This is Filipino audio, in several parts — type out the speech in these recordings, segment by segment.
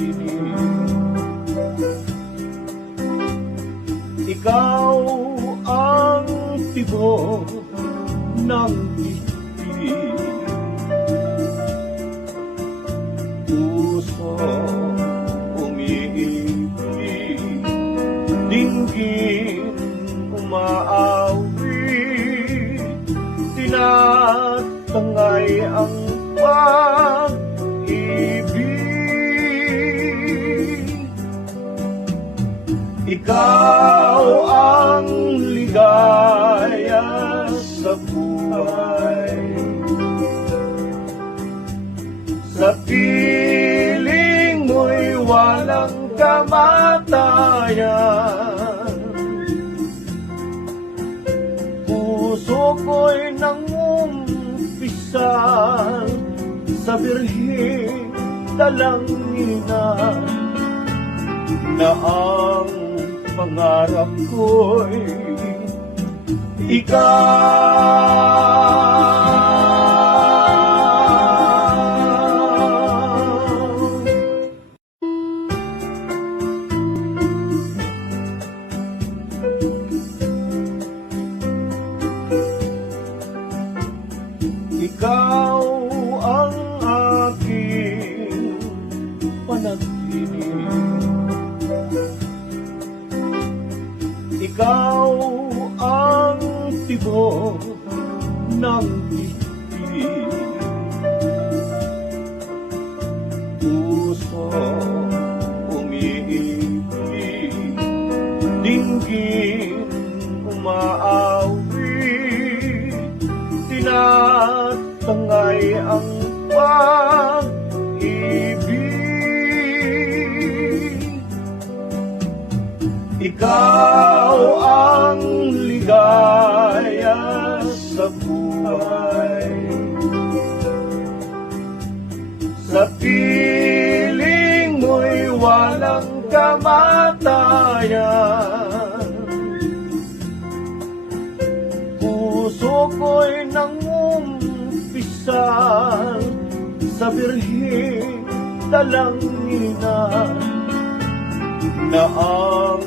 panaginip. Ikaw ang tibok ng dibdib, puso umiibig, dinggin umaawit, tinatangay ang pag-ibig. Ikaw ang ligaya sa buhay, sa piling mo'y walang kamatayan. Puso ko'y nangumpisal sa birhing talanginan, na ang pangarap ko'y ikaw. Ikaw ang aking panaginip. Ikaw ang tibok ng dibdib, puso umiibig, dinggin umaawit, tinatangay ang pag-ibig. Ikaw ang ligaya sa buhay, sa piling mo'y walang kamatayan. Puso ko'y nangumpisal sa birhing talanginan, na ang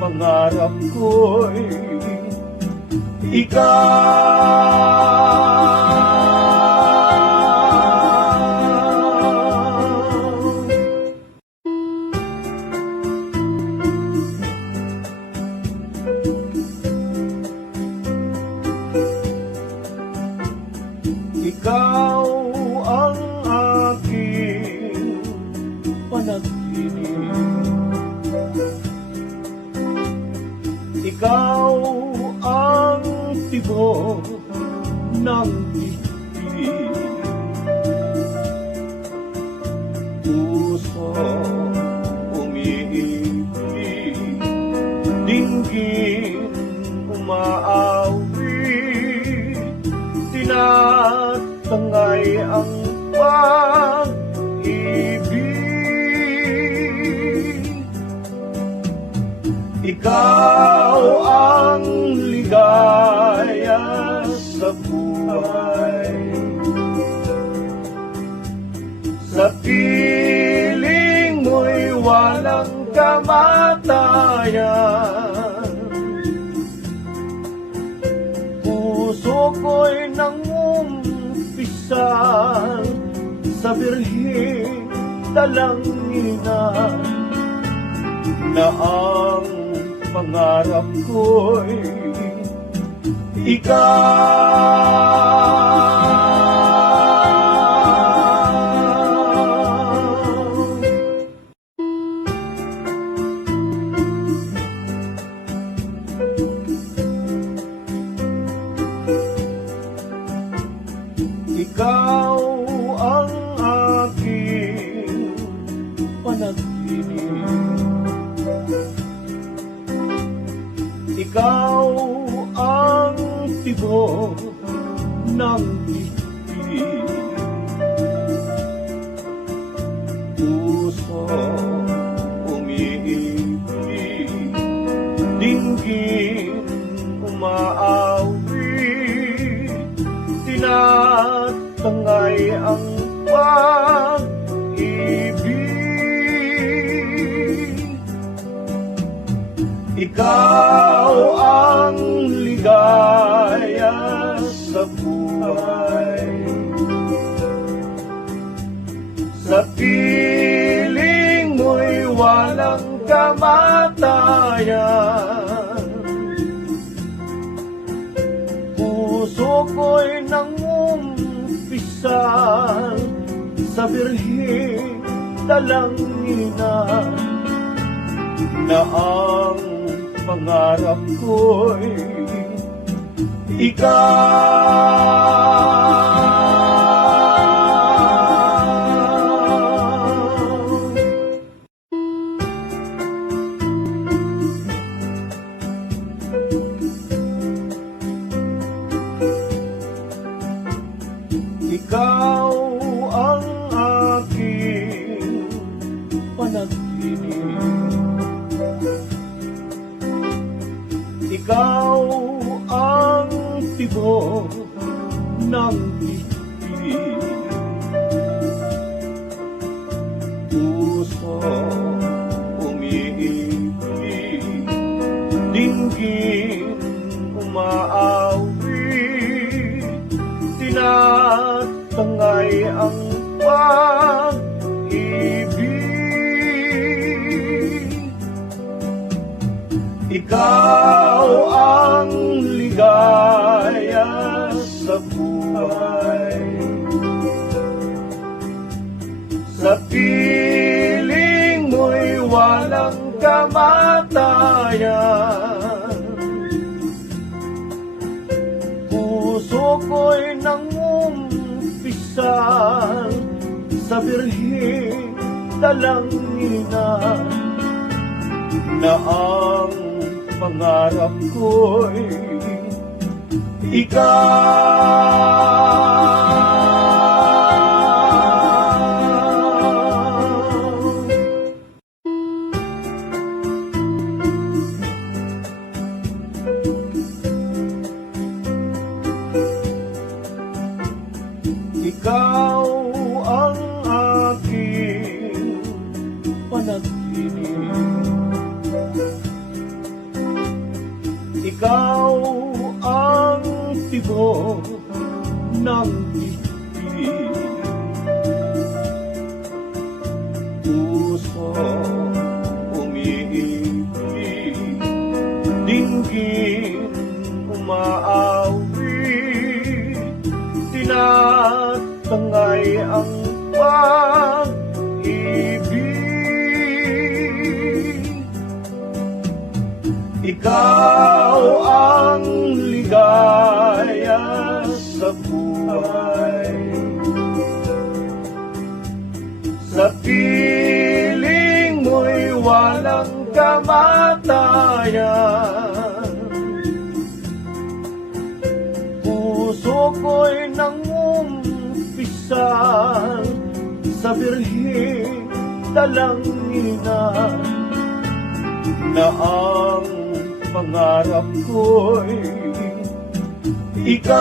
pangarap ko'y ikaw. Ikaw ang aking panaginip. Ikaw ang tibok ng dibdib, puso umiibig, dinggin umaawit, tinatangay ang pag-ibig. Ikaw ang ligaya sa buhay, sa piling mo'y walang kamatayan. Puso ko'y nangumpisal sa birhing talanginan, na ang pangarap ko'y ikaw. Ikaw ang aking panaginip. Ikaw ang tibok ng dibdib, puso umiibig, dinggin umaawit, tinatangay ang pag-ibig. walang kamatayan. Puso ko'y nangumpisal sa birheng dalangina, na ang pangarap ko'y ikaw. Ikaw ang aking panaginip. Ikaw ang tibok ng dibdib. Puso umiibig, dinggin umaawit, tinatangay ang pag-ibig. Ikaw ang ligaya sa buhay, sa piling mo'y walang kamatayan. Puso ko'y nangumpisal sa birheng dalangina, na ang pangarap ko'y ikaw. Ikaw ang aking panaginip. Ikaw ang tibok ng dibdib. Puso umiibig, dinggin umaawit, tinatangay ang pag-ibig. Ikaw ang ligaya sa buhay, sa piling mo'y walang kamatayan. Puso ko'y nangumpisal sa birheng dalangina, na ang pangarap ko'y ikaw.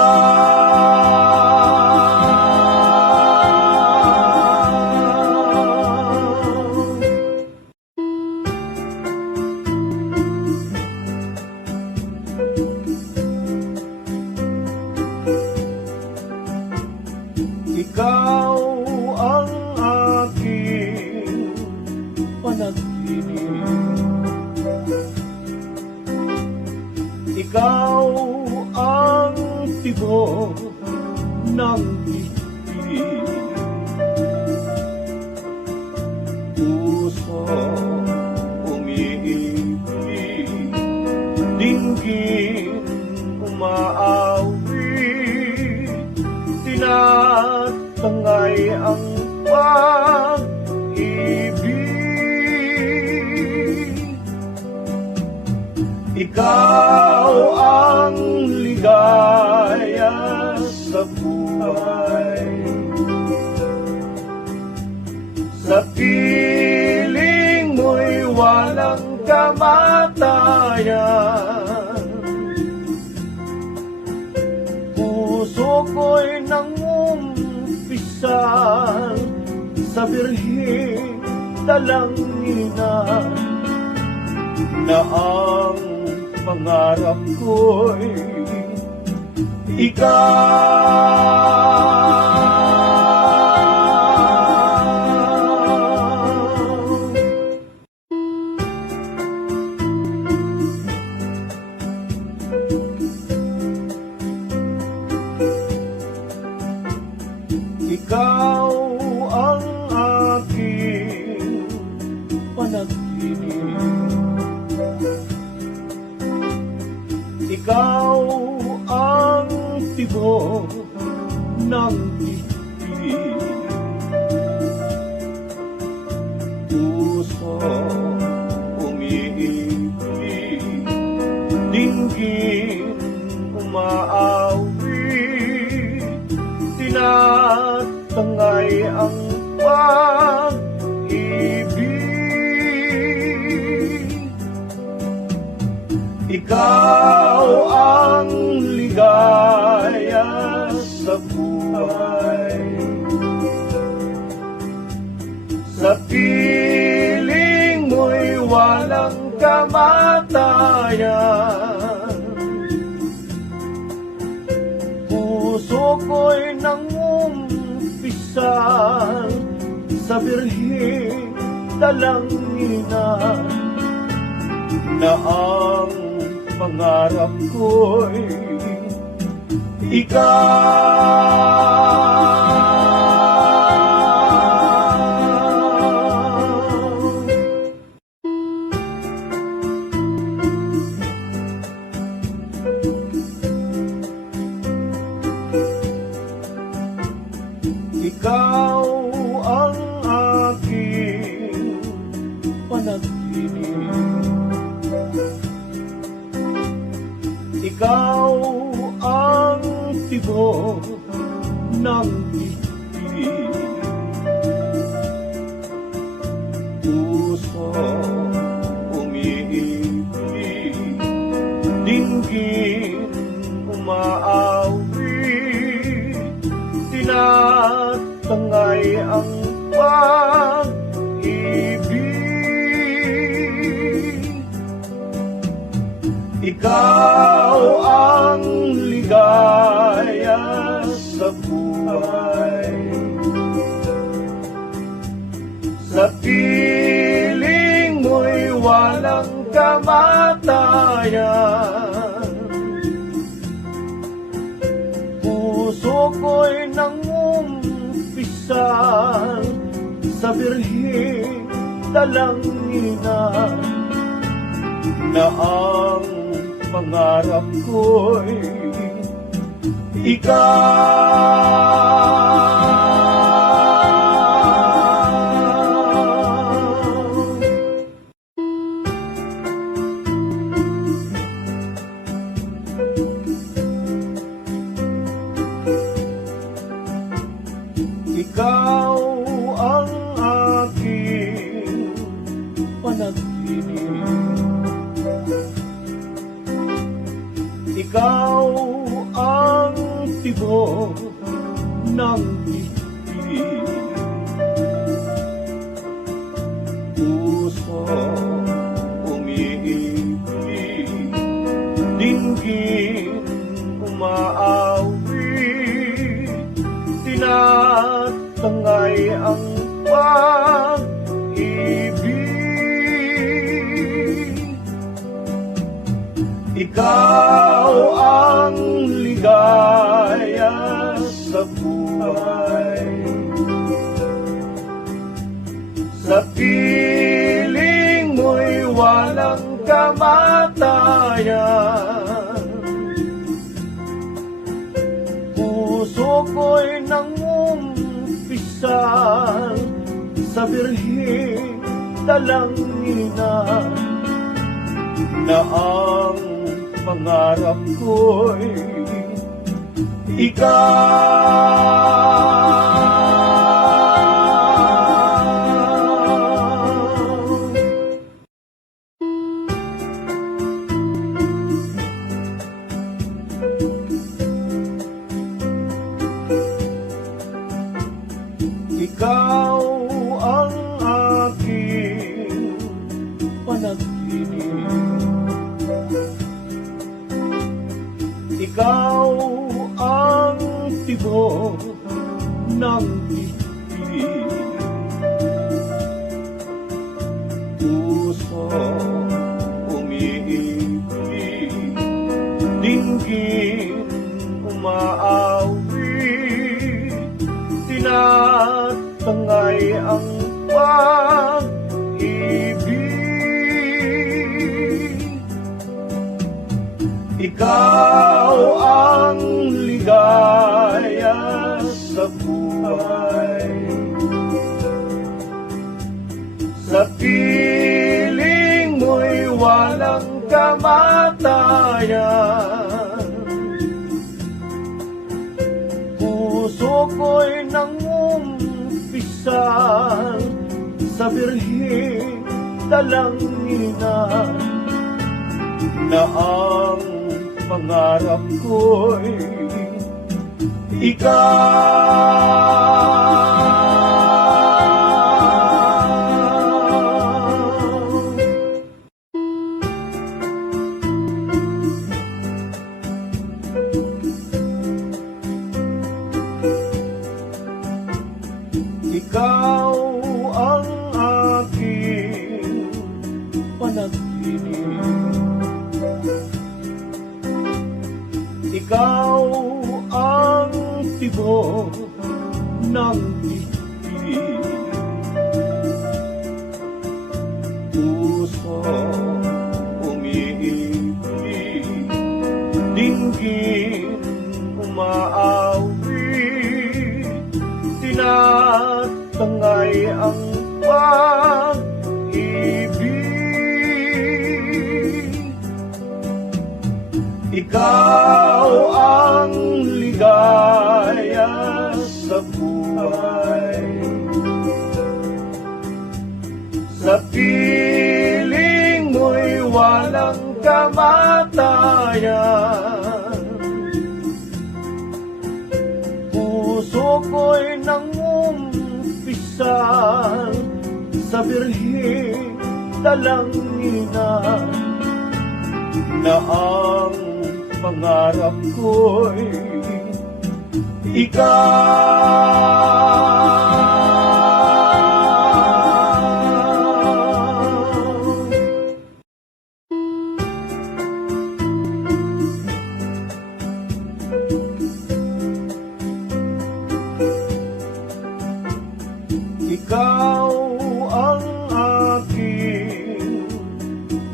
Ikaw ang aking panaginip. Ikaw ang tibok ng dibdib. Puso umiibig, dinggin umaawit, tinatangay ang pag-ibig. Ikaw ang ligaya sa buhay, sa piling mo'y walang kamatayan. Puso ko'y nangumpisal sa birheng dalangina, na ang pangarap ko'y ikaw. panaginip. Ikaw ang tibok ng dibdib, puso umiibig, dinggin umaawi, tinatangay ang pag-ibig. Ikaw ang ligaya sa buhay, sa piling mo'y walang kamatayan. Puso ko'y nangumpisal sa birhing dalanginan, na ang pangarap ko'y ikaw. Ikaw ang aking panaginip, ikaw ang tibok ng dibdib, puso umiibig, dinggin umaawi, tinatangay ang pag-ibig. Ikaw ang ligaya sa buhay, sa piling mo'y walang kamatayan. Puso ko'y nangumpisal sa birhing dalanginan, na ang pangarap ko'y ikaw. Ikaw ang aking panaginip, ikaw ang tibok ng dibdib, puso umiibig, dinggin umaawi, tinatangay ang pag-ibig. Ikaw ang ligaya sa buhay, sa piling mo'y walang kamatayan. Puso ko'y nangumpisal sa birhing dalanginan, na ang pangarap ko'y ikaw. Ikaw ang aking panaginip, ikaw ang tibok ng dibdib, puso umiibig, dinggin umaawi, tinatangay ang pag-ibig. Ikaw ang ligaya sa buhay. Sa piling mo'y walang kamatayan. Puso ko'y nangumpisal sa birhing dalanginan, na ang pangarap ko'y ikaw. Ikaw ang aking panaginip. Ikaw ang tibok ng dibdib. Puso umiibig, dinggin umaawit, tinatangay ang pag-ibig. Ikaw ang ligaya sa buhay. Sa piling mo'y walang kamatayan. Puso ko'y nangumpisal sa birhing dalanginan, na ang pangarap ko'y ikaw. Ikaw ang aking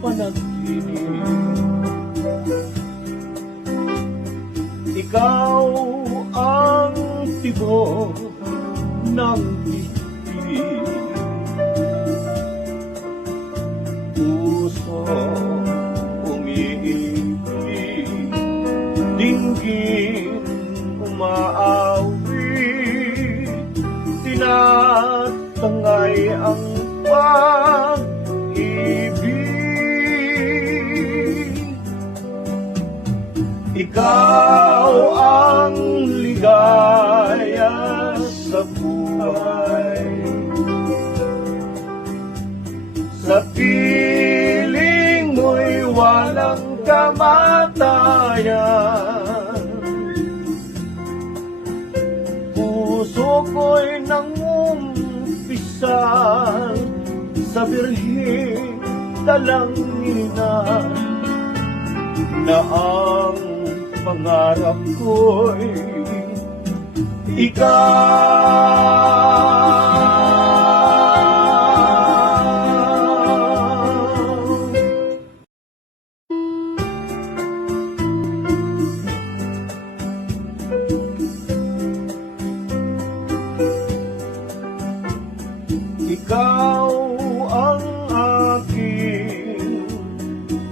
panaginip. Ikaw ang tibok ng dibdib. Puso umiibig, dinggin umaawit, tinatangay ang pag-ibig. Ikaw ang ligaya sa buhay. Sa piling mo'y walang kamatayan. Puso ko'y nangumpisal sa birhing dalanginan, na ang pangarap ko'y ikaw. Ikaw ang aking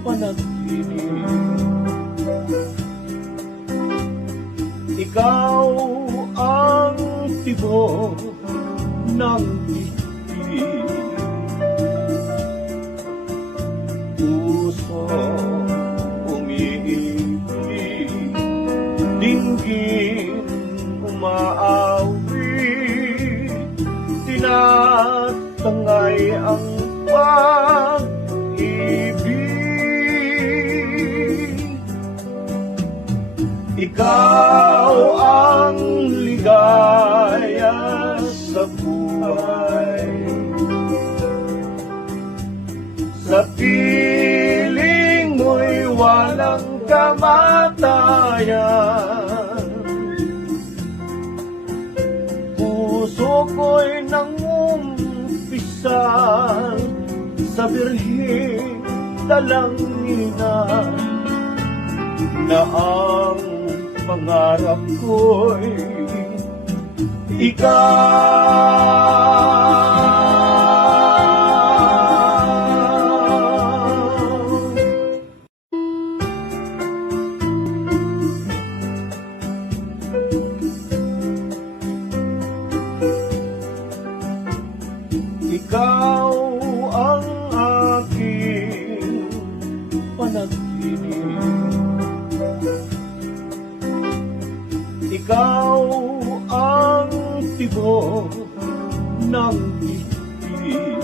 panaginip. Ikaw ang tibok ng dibdib. Puso umiibig, dinggin umaawit, tinatangay ang pag-ibig. Ikaw ang ligaya sa buhay. Sa piling mo'y walang kamatayan. Puso ko'y nangumpisal sa birhing dalanginan, na ang pangarap ko'y ikaw. Ikaw ang aking panaginip. Ikaw ang tibok ng dibdib.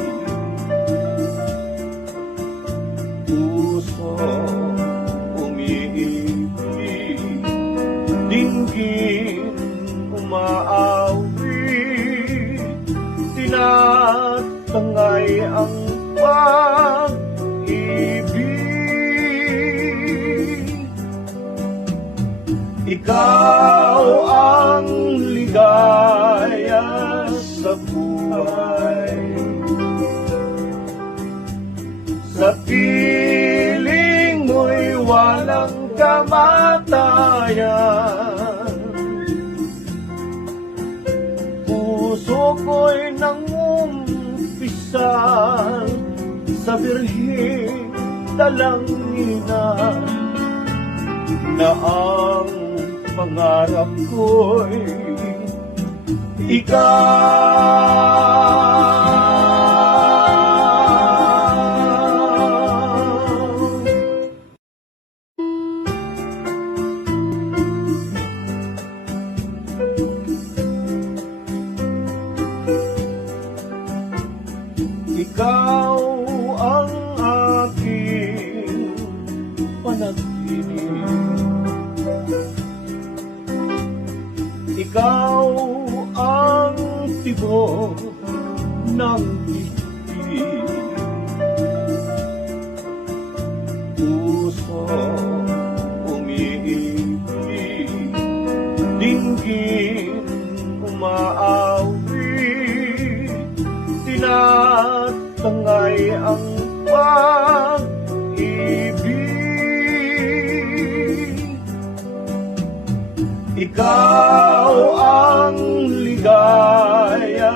Puso umiibig, dinggin umaawit, tinatangay ang pag-ibig. Ikaw ang ligaya sa buhay. Sa piling mo'y walang kamatayan. Puso ko'y nangumpisal sa birhing dalanginan, na ang pangarap ko'y ikaw. Ikaw ang aking panaginip. Ikaw ang tibok ng dibdib. Puso umiibig, dinggin umaawit, tinatangay ang pag-ibig. Ikaw ang ligaya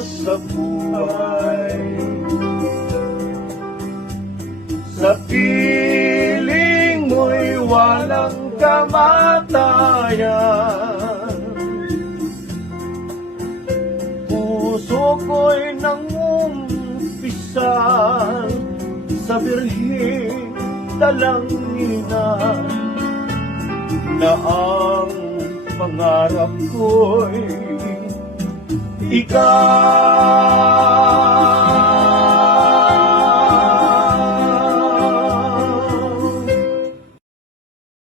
sa buhay. Sa piling mo'y walang kamatayan. Puso ko'y nangumpisal sa birhing dalanginan, na ang pangarap ko'y ikaw.